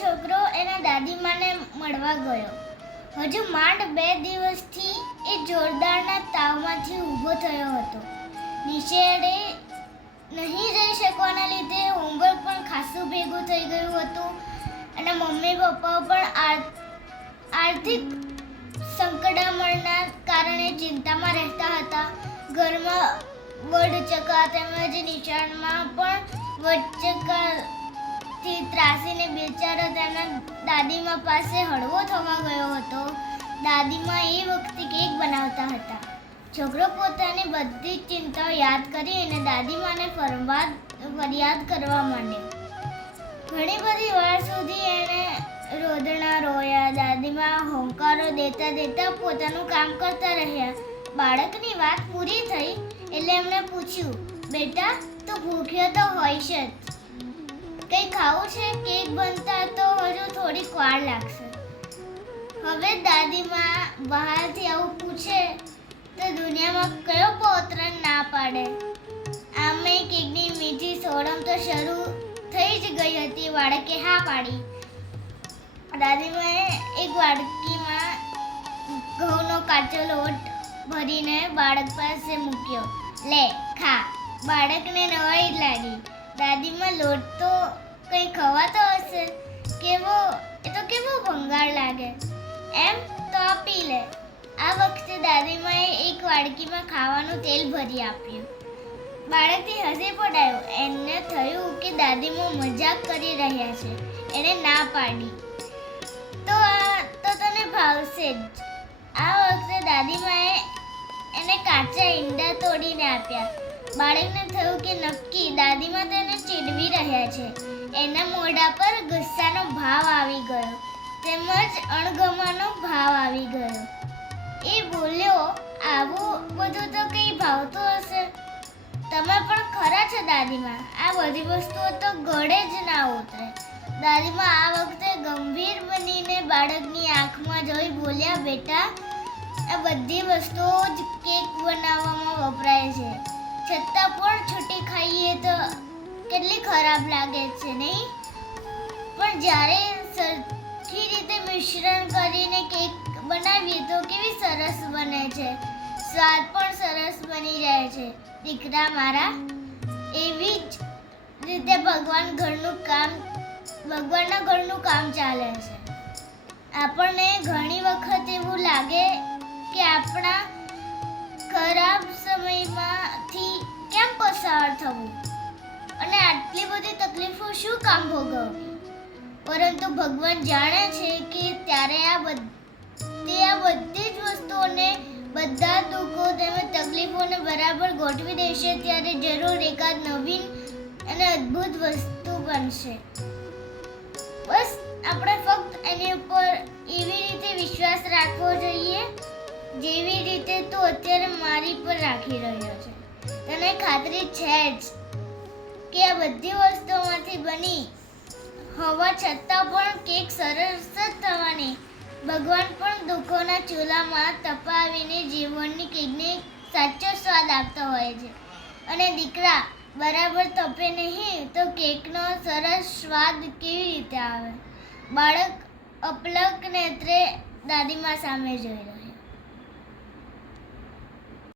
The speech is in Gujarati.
છોકરો એના દાદીમાને મળવા ગયો. હજુ માંડ બે દિવસથી એ જોરદારના તાવમાંથી ઊભો થયો હતો. નિશેડે નહીં જઈ શકવાના લીધે હોમવર્ક પણ ખાસું ભેગું થઈ ગયું હતું અને મમ્મી પપ્પા પણ આર- આર્થિક સંકડામણના કારણે ચિંતામાં રહેતા હતા. ઘરમાં વડચકા તેમજ નિશાળમાં પણ વડચકાથી ત્રાસીને બિચારો તેના દાદીમા પાસે હળવો થવા ગયો હતો. દાદીમા એ વખતે કેક બનાવતા હતા. છોકરો પોતાની બધી જ ચિંતાઓ યાદ કરી અને દાદીમાને ફરવાદ ફરિયાદ કરવા માંડ્યો. ઘણી બધી વાર સુધી એણે રોદણા રોયા, દાદીમાં હોંકારો દેતા દેતા પોતાનું કામ કરતા રહ્યા. બાળકની વાત પૂરી થઈ એટલે એમણે પૂછ્યું, બેટા, તું ભૂખ્યો તો હોય જ. કંઈ ખાવું છે, કેક બનતા તો હજુ થોડીક વાર લાગશે. હવે દાદીમાં બહારથી આવું પૂછે તો દુનિયામાં કયો પૌત્ર ના પાડે? આમે કેકની મીઠી સોડમ તો શરૂ થઈ જ ગઈ હતી બાળકે હા પાડી. દાદીમાએ એક વાડકીમાં ઘઉંનો કાચો લોટ ભરીને બાળક પાસે મૂક્યો. લે, ખા. બાળકને નવાઈ જ લાગી. દાદીમાં લોટ તો કંઈ ખવાતો હશે? કેવો? એ તો કેવો ભંગાર લાગે. એમ તો આપી લે. આ વખતે દાદીમાએ એક વાડકીમાં ખાવાનું તેલ ભરી આપ્યું. બાળકથી હસી પડાયો. એને થયું કે દાદીમો મજાક કરી રહ્યા છે. એને ના પાડી. તો આ, તો તને ભાવશે જ. આ વખતે દાદીમાએ એને કાચા ઈંડા તોડીને આપ્યા. બાળકને થયું કે નક્કી દાદીમા તેને ચીડવી રહ્યા છે. એના મોઢા પર ગુસ્સાનો ભાવ આવી ગયો. તેમજ અણગમાનો ભાવ આવી ગયો. એ બોલ્યો, આવું બધું તો કંઈ ભાવતું હશે? તમે પણ ખરા છો દાદીમાં? આ બધી વસ્તુઓ તો ગળે જ ના ઉતરે. દાદીમાં આ વખતે ગંભીર બનીને બાળકની આંખમાં જોઈ બોલ્યા, બેટા, આ બધી વસ્તુઓ જ કેક બનાવવામાં વપરાય છે. છતાં પણ છૂટી કેટલી ખરાબ લાગે છે, નહીં? પણ જ્યારે સરખી રીતે મિશ્રણ કરીને કેક બનાવીએ તો કેવી સરસ બને છે. સ્વાદ પણ સરસ બની રહે છે. દીકરા મારા, એવી જ રીતે ભગવાન ઘરનું કામ, ભગવાનના ઘરનું કામ ચાલે છે. આપણને ઘણી વખત એવું લાગે કે આપણા ખરાબ સમયમાંથી કેમ પસાર થવું? આટલી બધી તકલીફો શું કામ ભોગવવી? પરંતુ ભગવાન જાણે છે કે ત્યારે આ બધી આ બધી જ વસ્તુઓને બધા દુઃખો તેમજ તકલીફોને બરાબર ગોઠવી દેશે ત્યારે જરૂર એકાદ નવીન અને અદ્ભુત વસ્તુ બનશે. બસ, આપણે ફક્ત એની ઉપર એવી રીતે વિશ્વાસ રાખવો જોઈએ, જેવી રીતે તું અત્યારે મારી પર રાખી રહ્યો છે. તને ખાતરી છે જ. કે આ બધી વસ્તુઓમાંથી બની. હોવા છતાં પણ કેક સરસ જ થવાની. ભગવાન પણ દુઃખોના ચૂલામાં તપાવીને જીવનની કેકને સાચો સ્વાદ આપતો હોય છે. અને દીકરા, બરાબર તપે નહીં તો કેકનો સરસ સ્વાદ કેવી રીતે આવે? બાળક અપલક નેત્રે દાદીમા સામે જોઈ રહ્યો.